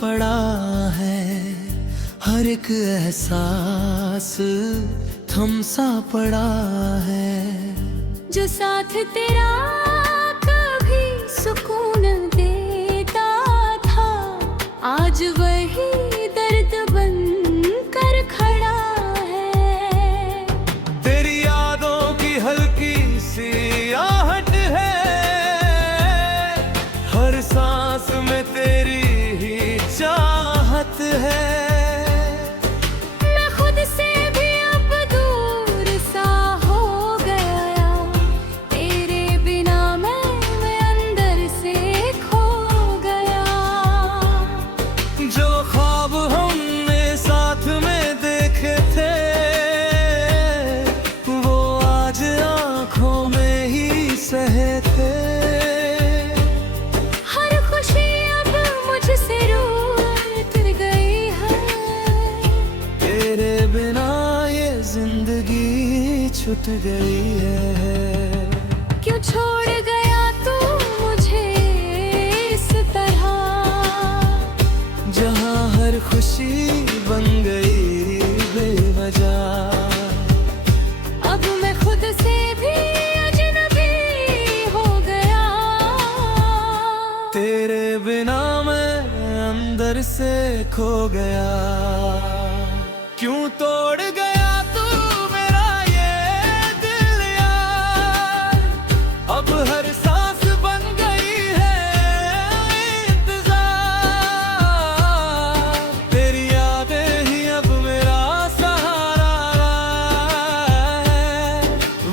पड़ा है, हर एक एहसास थम सा पड़ा है। जो साथ तेरा कभी सुकून देता था, आज वही दर्द बन कर खड़ा है। तेरी यादों की हल्की सी आहट है, हर सांस में तेरी ही चाहत है। मैं खुद से भी अब दूर सा हो गया, तेरे बिना मैं अंदर से खो गया। जो ख्वाब हमने साथ में देखे थे, वो आज आंखों में ही सहे थे। हर खुशी अब मुझसे रूठ गई है, तेरे बिना ये जिंदगी छूट गई है। क्यों छोड़ गया तू मुझे इस तरह, जहाँ हर खुशी बन गई बेवजह। अब मैं खुद से भी अजनबी हो गया। तेरे बिना मैं अंदर से खो गया। क्यों तोड़ गया तू मेरा ये दिल यार, अब हर सांस बन गई है इंतजार। तेरी यादें ही अब मेरा सहारा है,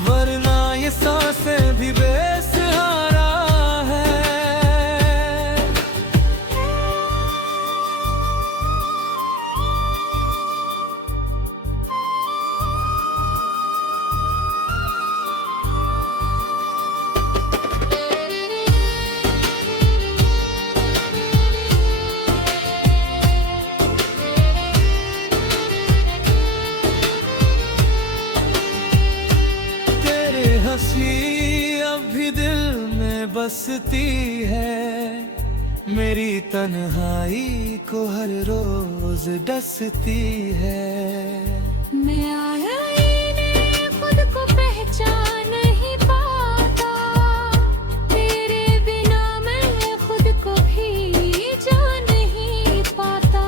वरना ये सांसें भी बेसहारा है। तेरे हंसी अब भी दिल में बसती है, मेरी तन्हाई को हर रोज डसती है। मैं आईने खुद को पहचान नहीं पाता, तेरे बिना मैं खुद को भी जान नहीं पाता।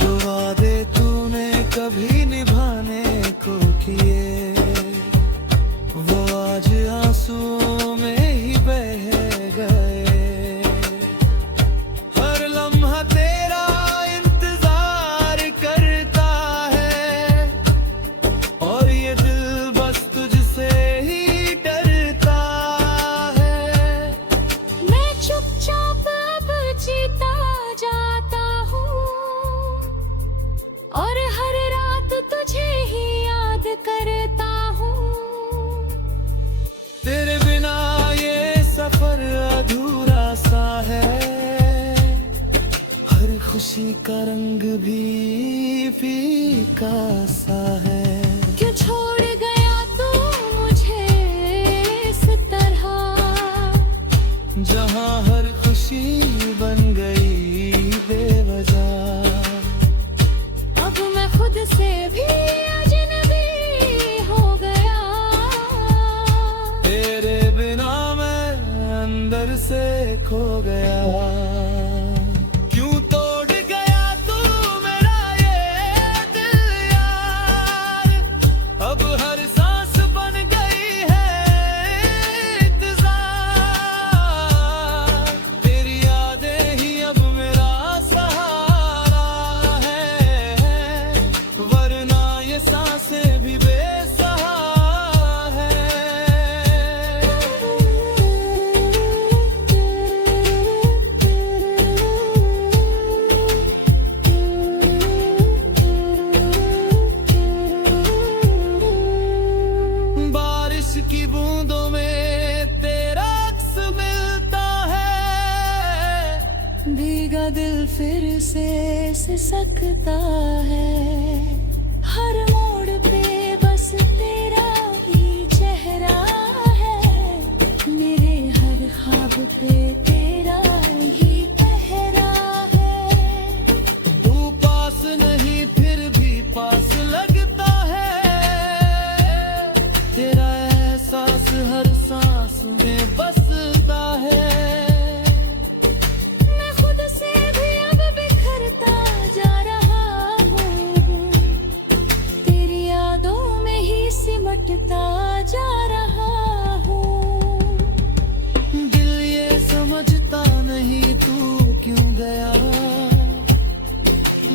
जो वादे तूने कभी निभाने को किए, वो आज आंसुओं में ही बह गए। हर लम्हा तेरा इंतजार करता है, और ये दिल बस तुझसे ही डरता है। मैं चुपचाप अब जीता जाता हूँ, और हर रात तुझे ही याद करता हूँ। तेरे बिना ये सफर अधूरा सा है, हर खुशी का रंग भी फीका सा है। क्यों छोड़ गया तू मुझे इस तरह, जहाँ हर खुशी बन गई बेवजह। अब मैं खुद से भी अजनबी हो गया। तेरे बिना मैं अंदर से खो गया। क्यों तोड़ गया तू मेरा ये दिल यार, अब हर सांस बन गई है इंतजार। तेरी यादें ही अब मेरा सहारा है, वरना ये सांसें भी बेसहारा है। बारिश की बूंदों में तेरा अक्स मिलता है, भीगा दिल फिर से सिसकता है। हर मोड़ पे बस तेरा ही चेहरा है, मेरे हर ख्वाब पे तेरा ही पहरा है। जा रहा हूँ। दिल ये समझता नहीं तू क्यों गया,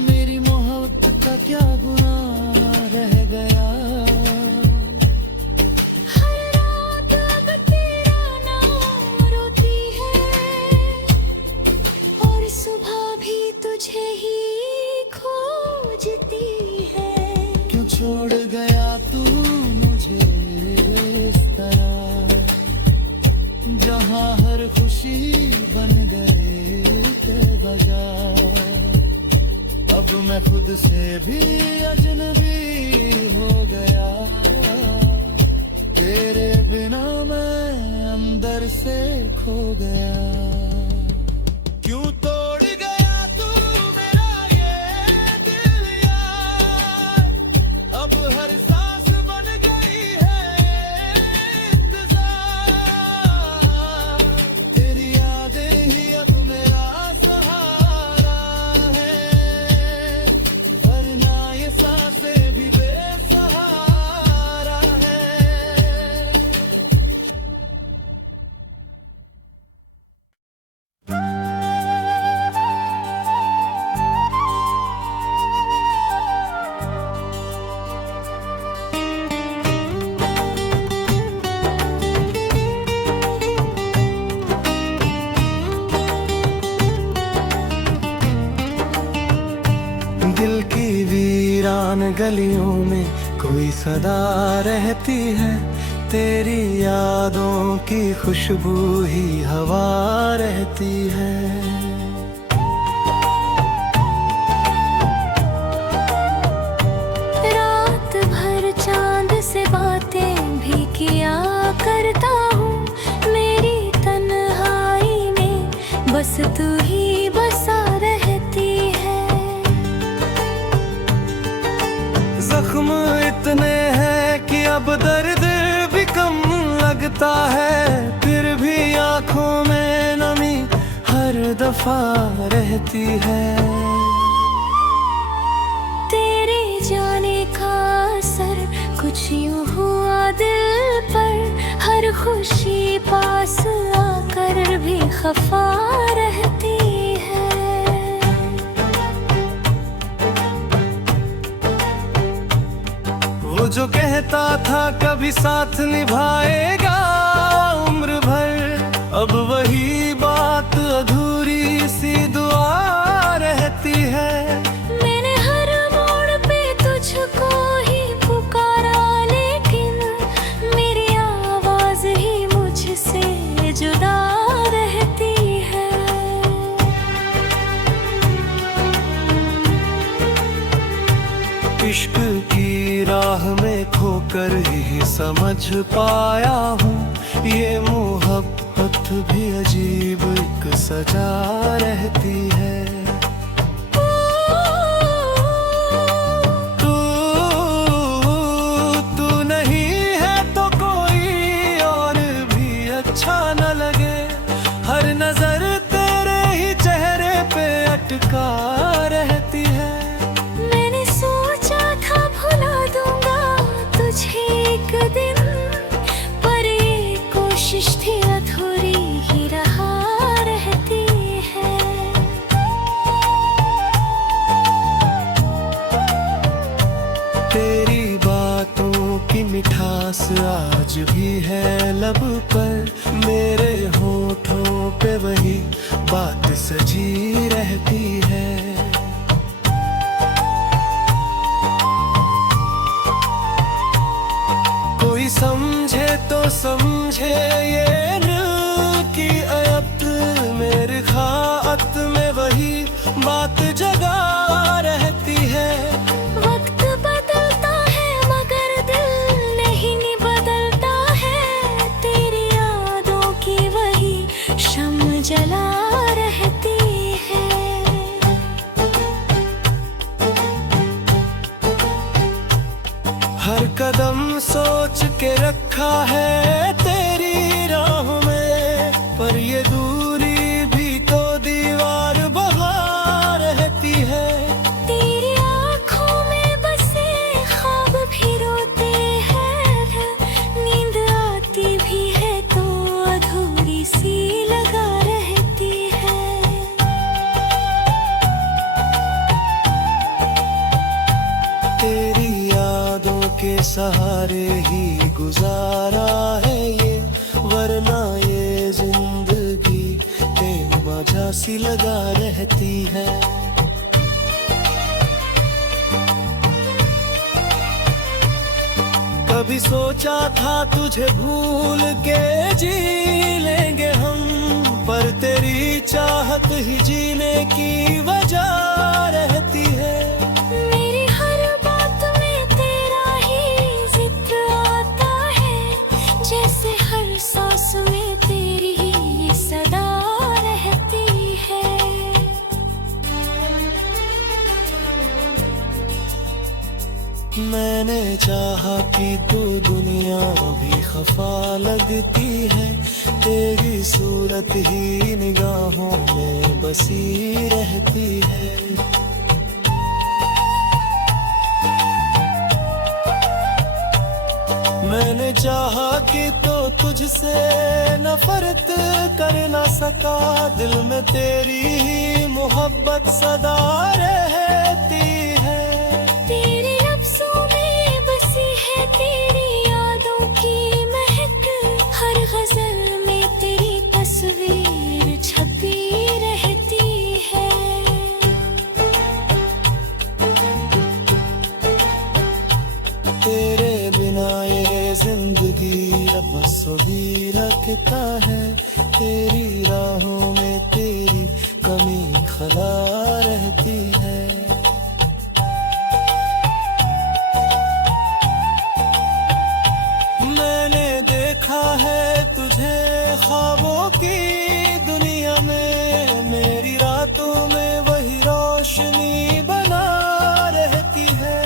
मेरी मोहब्बत का क्या गुनाह रह गया। हर रात अब तेरा नाम रोती है और सुबह भी तुझे ही खोजती है। क्यों छोड़ गया तू मुझे इस तरह, जहाँ हर खुशी बन गए थे बजा। अब मैं खुद से भी अजनबी हो गया, तेरे बिना मैं अंदर से खो गया। क्यों तोड़ गया तू मेरा ये दिल यार, अब हर सांस बन गई है इंतजार। तेरी यादें ही अब मेरा सहारा है, वरना ये सांसें भी बेसहारा है। दिल की वीरान गलियों में कोई सदा रहती है, तेरी यादों की खुशबू ही हवा रहती है। रात भर चांद से बातें भी किया करता हूँ, मेरी तन्हाई में बस तू ही बसा रहती है। जख्म इतने हैं कि अब दर्द भी कम लगता है, फिर भी आंखों में नमी हर दफा रहती है। तेरे जाने का असर कुछ यूं हुआ दिल पर, हर खुशी पास आकर भी खफा रहती है। वो जो कहता था कभी साथ निभाएगा उम्र भर, अब वही बात अधूरी सी दुआ रहती है। मैंने हर मोड़ पे तुझको ही पुकारा, लेकिन मेरी आवाज ही मुझसे जुदा रहती है। इश्क की राह में खोकर ही समझ पाया हूँ, ये मोहब्बत भी अजीब एक सजा रहती है। तू नहीं है तो कोई और भी अच्छा न लगे, हर नजर तेरे ही चेहरे पे अटका रहती है। मैंने सोचा था भुला दूंगा तुझे एक दिन, पर ये कोशिश थी अधूरी ही रहा रहती है। तेरी बातों की मिठास आज भी है लब पर, मेरे होठों पे वही बात सजी रहती है। कोई समझे तो समझे ये न की अयत, मेरे खात में वही बात जगा रहती है। वक्त बदलता है मगर दिल नहीं बदलता है, तेरी यादों की वही शम्म जला रहती है। हर कदम सोच के रखा है तेरी राह में, पर ये दूरी भी तो दीवार बहा रहती है। तेरी आँखों में बसे ख्वाब भी रोते हैं, नींद के सहारे ही गुजारा है ये, वरना ये जिंदगी बेवजह सी लगा रहती है। कभी सोचा था तुझे भूल के जी लेंगे हम, पर तेरी चाहत ही जीने की वजह रहती है। मेरी हर बात में तेरा ही जिक्र आता है, जैसे हर सांस में तेरी ही सदा रहती है। मैंने चाहा कि तू दुनिया भी खफा लगती है, तेरी सूरत ही निगाहों में बसी रहती है। मैंने चाहा कि तो तुझसे नफरत कर ना सका, दिल में तेरी ही मोहब्बत सदा रहती है। तेरे लफ्ज़ों में बसी है तेरी यादों की महक, हर गजल में तेरी तस्वीर छपी रहती है। तेरे बिना ये जिंदगी बसोदी रखता है, तेरी राहों में तेरी कमी खला रहती है। मैंने देखा है तुझे ख्वाबों की दुनिया में, मेरी रातों में वही रोशनी बना रहती है।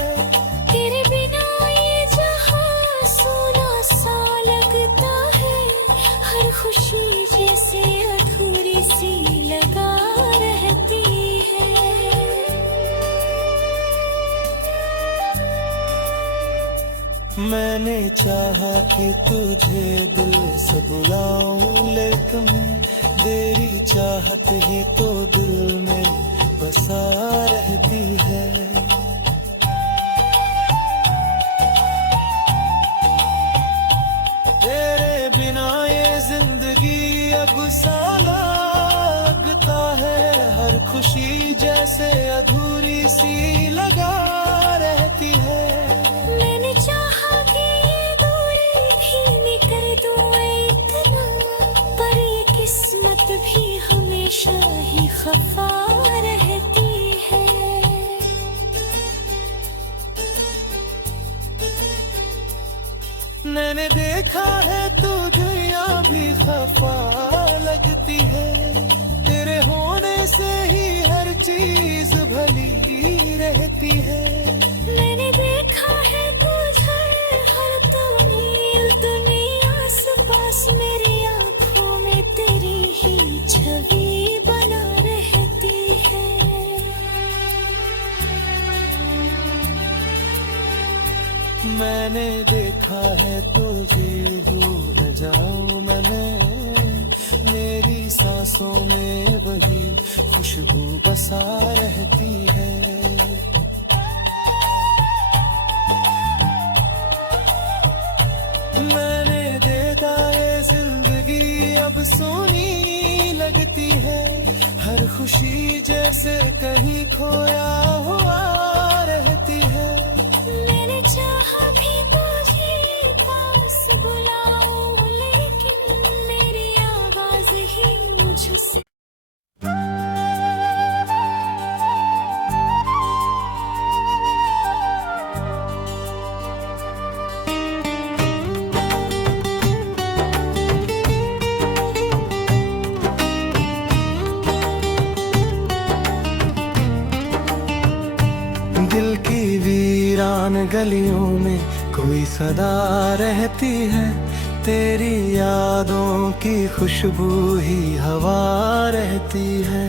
तेरे बिना ये जहां सोना सा लगता है, हर खुशी जैसे अधूरी सी लगा रहती है। मैंने चाहा कि तुझे दिल से बुलाऊं, लेकिन तेरी चाहत ही तो दिल में बसा रहती है। तेरे बिना ये जिंदगी अब सा लगता है, हर खुशी जैसे अधूरी सी लगा रहती है। मैंने चाहा कि ये दूरी भी निकर दूं इतना, पर ये किस्मत भी हमेशा ही खफा रहती है। मैंने देखा है तू दुनिया भी खफा लगती है, तेरे होने से ही हर चीज भली रहती है। मैंने देखा है तुझे हर तमील दुनिया आसपास, मेरी आँखों में तेरी ही छवि बना रहती है। मैंने देखा है तुझे भूल जाऊं मैंने, मेरी सांसों में वही खुशबू बसा रहती है। मैंने देखा ये जिंदगी अब सोनी लगती है, हर खुशी जैसे कहीं खोया हुआ रहती है। मैंने चाहा भी तुझे पास बुलाऊं, लेकिन मेरी आवाज ही मुझसे दिल की वीरान गलियों में कोई सदा रहती है, तेरी यादों की खुशबू ही हवा रहती है।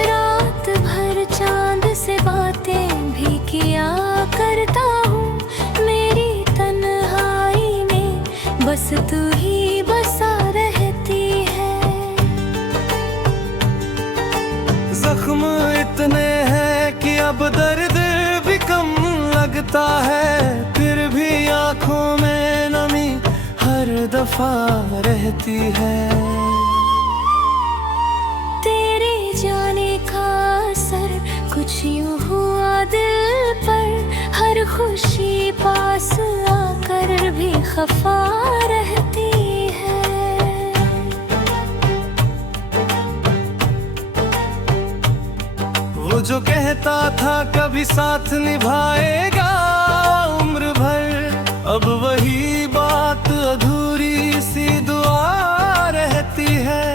रात भर चांद से बातें भी किया करता हूँ, मेरी तन्हाई में बस तू ही बसा रहती है। जख्म अब दर्द भी कम लगता है, फिर भी आंखों में नमी हर दफा रहती है। तेरे जाने का असर कुछ यूं हुआ दिल पर, हर खुशी पास आकर भी खफा रहती है। वो जो कहता था कभी साथ निभाएगा उम्र भर, अब वही बात अधूरी सी दुआ रहती है।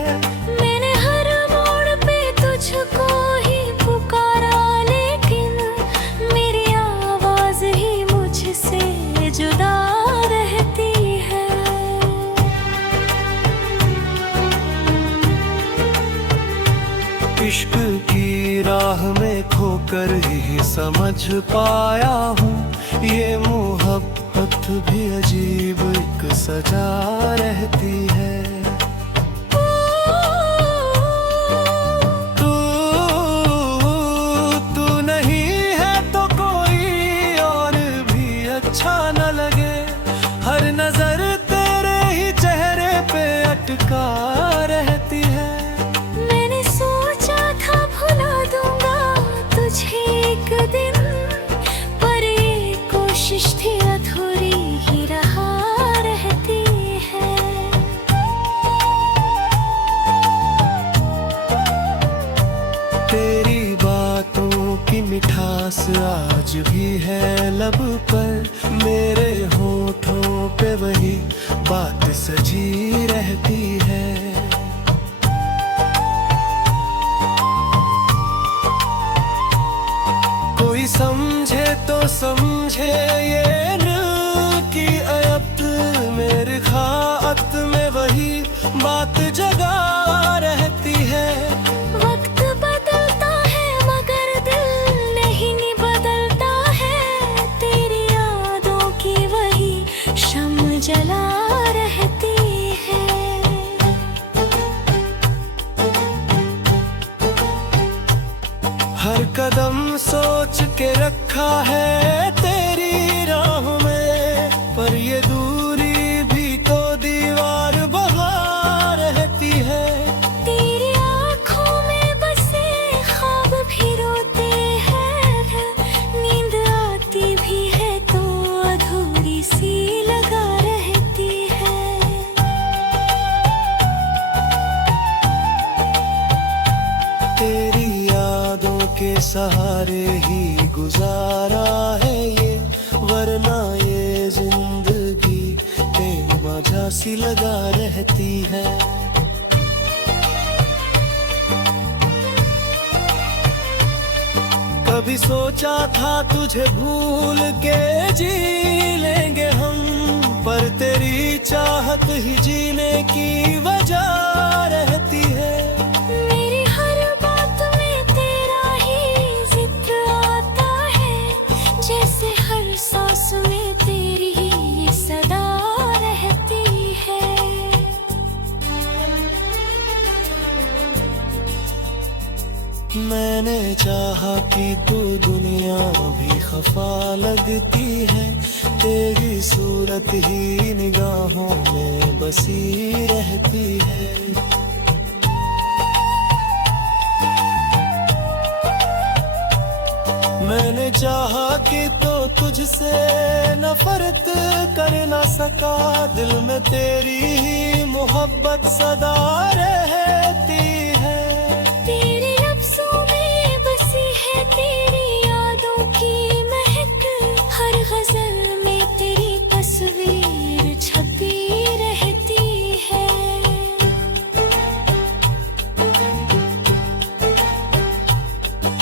मैंने हर मोड़ पे तुझको ही पुकारा, लेकिन मेरी आवाज ही मुझसे जुदा रहती है। इश्क की राह में खोकर ही समझ पाया हूँ, ये मोहब्बत भी अजीब एक सजा रहती है। तू नहीं है तो कोई और भी अच्छा न लगे, हर नजर तेरे ही चेहरे पे अटका रहती है। मैंने सोचा था भुला दूंगा तुझे एक दिन, पर ये कोशिश थी अधूरी ही रहा रहती है। तेरी बातों की मिठास आज भी है लब पर, मेरे होठों पे वही बात सजी रहती है। कोई समझे तो समझे ये न कि अयत मेरे खात में वही बात जगा रहती है। वक्त बदलता है मगर दिल नहीं बदलता है, तेरी यादों की वही शम्म जला रहती है। हर कदम सोच के रखा है तेरी राह में, पर ये दूरी भी तो दीवार बहा रहती है। तेरी आँखों में बसे ख्वाब भी रोते हैं, नींद आती भी है तो अधूरी सी लगा रहती है। तेरी यादों के सहारे ही गुजारा है ये, वरना ये जिंदगी बेवजह सी लगा रहती है। कभी सोचा था तुझे भूल के जी लेंगे हम, पर तेरी चाहत ही जीने की वजह रहती है। मेरी हर बात में तेरा ही जिक्र आता है, जैसे हर सांस में तेरी ही सदा रहती है। मैंने चाहा कि तू दुनिया भी खफा लगती है, तेरी सूरत ही निगाहों में बसी रहती है। मैंने चाहा कि तो तुझसे नफरत कर ना सका, दिल में तेरी ही मोहब्बत सदा रहती है। तेरे लफ्ज़ों में बसी है तेरी यादों की महक, हर गजल में तेरी तस्वीर छपी रहती है।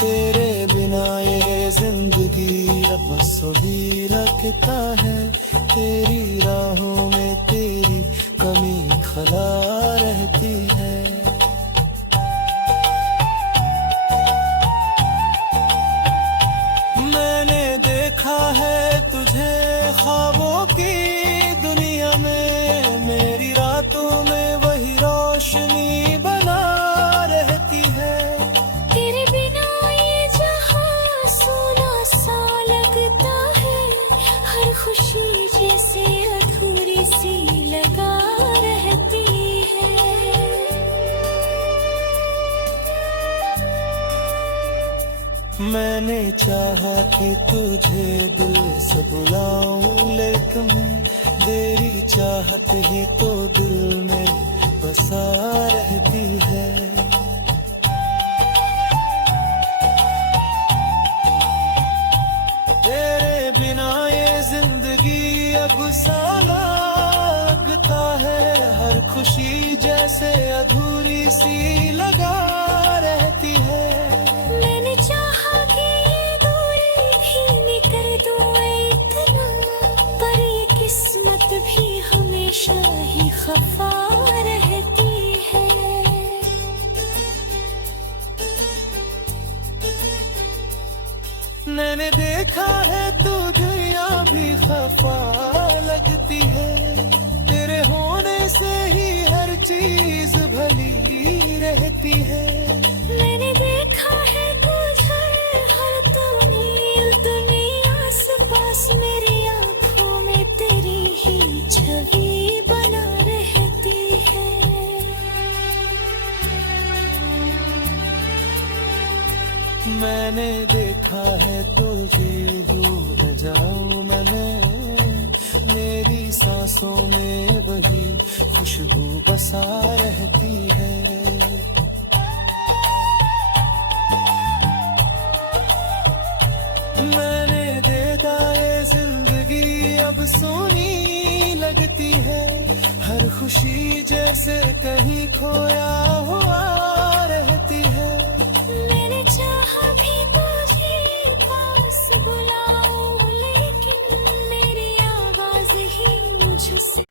तेरे बिना ये जिंदगी बस भी रखता है, तेरी राहों में तेरी कमी खला रहती है। मैंने देखा है तुझे ख्वाबों की दुनिया में, मेरी रातों में वही रोशनी बना रहती है। तेरे बिना ये जहां मैंने चाहा कि तुझे दिल से बुलाऊं, लेकिन तेरी चाहत ही तो दिल में बसा रहती है। तेरे बिना ये जिंदगी अब साला लगता है, हर खुशी जैसे अधूरी सी लगा रहती है। मैंने चाहा कि ये दूरी भी मिटा दूं इतना, पर ये किस्मत भी हमेशा ही खफा रहती है। मैंने देखा है तू दुनिया भी खफा लगती है, तेरे होने से ही हर चीज भली रहती है। मैंने देखा है तुझे हर तमील दुनिया आस पास, मेरी आंखों में तेरी ही छवि बना रहती है। मैंने देखा है तुझे भूल जाऊं मैंने, मेरी सांसों में वही खुशबू बसा रहती है। मैंने देखा ये जिंदगी अब सोनी लगती है, हर खुशी जैसे कहीं खोया हुआ रहती है। मैंने चाहा भी तुझे पास बुलाऊं, लेकिन मेरी आवाज ही मुझसे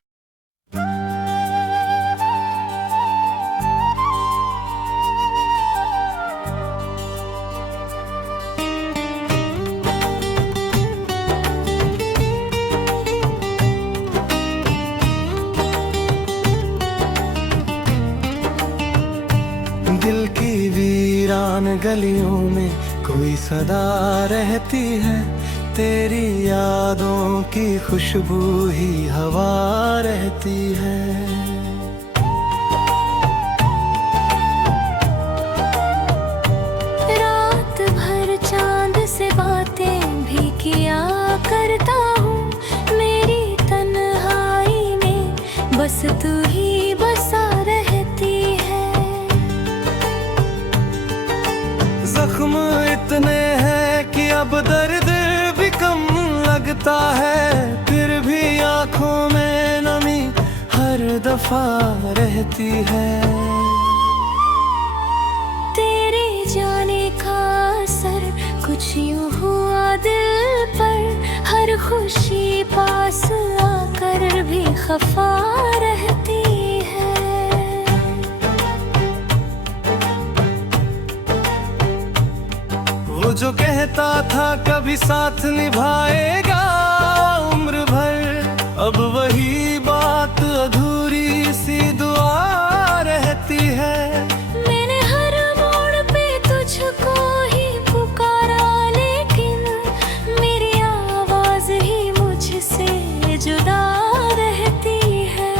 दिल की वीरान गलियों में कोई सदा रहती है, तेरी यादों की खुशबू ही हवा रहती है। रात भर चांद से बातें भी किया करता हूँ, मेरी तन्हाई में बस तू ही बसा रहती है। जख्म इतने हैं कि अब दर्द भी कम लगता है, फिर भी आंखों में नमी हर दफा रहती है। तेरे जाने का असर कुछ यूं हुआ दिल पर, हर खुशी पास आकर भी खफा रहती है। वो जो कहता था कभी साथ निभाएगा उम्र भर, अब वही बात अधूरी सी दुआ रहती है। मैंने हर मोड़ पे तुझको ही पुकारा, लेकिन मेरी आवाज ही मुझसे जुदा रहती है।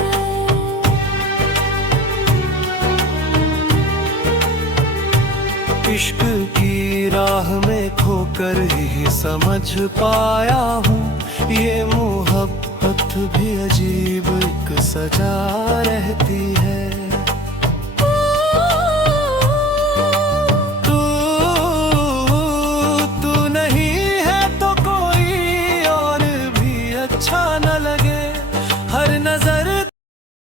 इश्क की राह में खोकर ही समझ पाया हूँ, ये मोहब्बत भी अजीब एक सजा रहती है।